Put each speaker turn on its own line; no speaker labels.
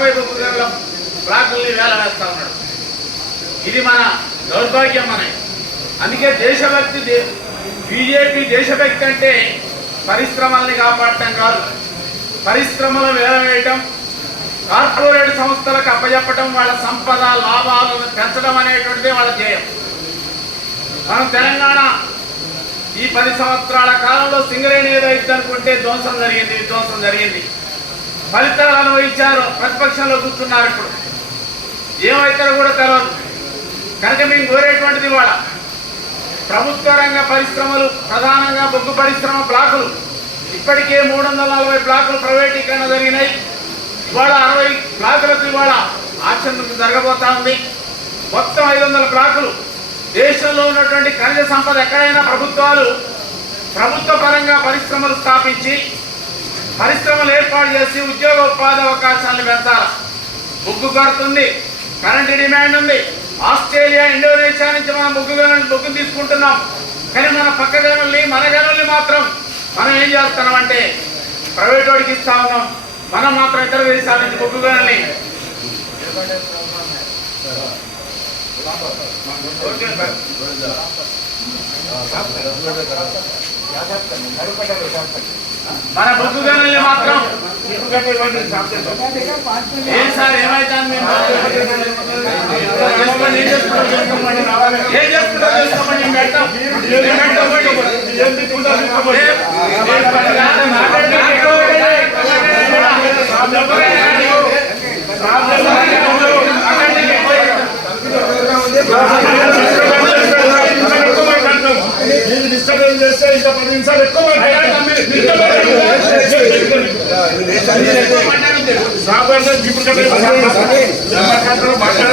అరవై బొగ్గు బ్లాకుల్ని వేలవేస్తా ఉన్నాడు. ఇది మన దౌర్భాగ్యం మన అందుకే దేశభక్తి బీజేపీ దేశభక్తి అంటే పరిశ్రమల్ని కాపాడటం కాదు. పరిశ్రమలు వేలవేయటం కార్పొరేట్ సంస్థలకు అప్పజెప్పటం వాళ్ళ సంపద లాభాలను పెంచడం అనేటువంటిదే వాళ్ళ ధ్యేయం. మనం తెలంగాణ ఈ పది సంవత్సరాల కాలంలో సింగరేణి ఏదో ఇద్దనుకుంటే ధ్వంసం జరిగింది విధ్వంసం జరిగింది. ఫలితాలు అనుభవించారు ప్రతిపక్షంలో కూర్చున్నారు ఇప్పుడు. ఏమవుతారో కూడా తెలియదు కనుక మేము కోరేటువంటిది ఇవాళ ప్రభుత్వ రంగ పరిశ్రమలు ప్రధానంగా బొగ్గు పరిశ్రమ బ్లాకులు ఇప్పటికే మూడు వందల నలభై బ్లాకులు ప్రైవేటీకరణ జరిగినాయి. ఇవాళ అరవై బ్లాకులకు ఇవాళ ఆచరణ జరగబోతా ఉంది. మొత్తం ఐదు వందల బ్లాకులు. దేశంలో ఉన్నటువంటి ఖనిజ సంపద ఎక్కడైనా ప్రభుత్వాలు ప్రభుత్వ పరంగా పరిశ్రమలు స్థాపించి పరిశ్రమలు ఏర్పాటు చేసి ఉద్యోగ ఉపాధి అవకాశాలను పెంచాలి. బొగ్గు కొడుతుంది కరెంటు డిమాండ్ ఉంది. ఆస్ట్రేలియా ఇండోనేషియా నుంచి మనం ముగ్గు ముగ్గును తీసుకుంటున్నాం. కానీ మన పక్క గనుల్ని మన గనుల్ని మాత్రం మనం ఏం చేస్తున్నాం అంటే ప్రైవేట్ వాడికి ఇస్తా ఉన్నాం. మనం మాత్రం ఇతర దేశాల నుంచి ముగ్గు గనుల్ని Gracias. మన బొగ్గు గనుల్ని మాత్రం ఏం సార్ ఏమైతుంది మేము చేసుకోండి, ఏం చేస్తున్నారో చేసుకోమని. ఏం చేస్తున్నారో చేసుకోమని మేము పెట్టాం. మేము
చేస్తే ఇంకా పది నిమిషాలు ఎక్కువ మాట్లాడతాం. మీరు డిస్టర్బెన్స్ చేస్తే సాధారణ ఇప్పుడు మాట్లాడతారు మాట్లాడారు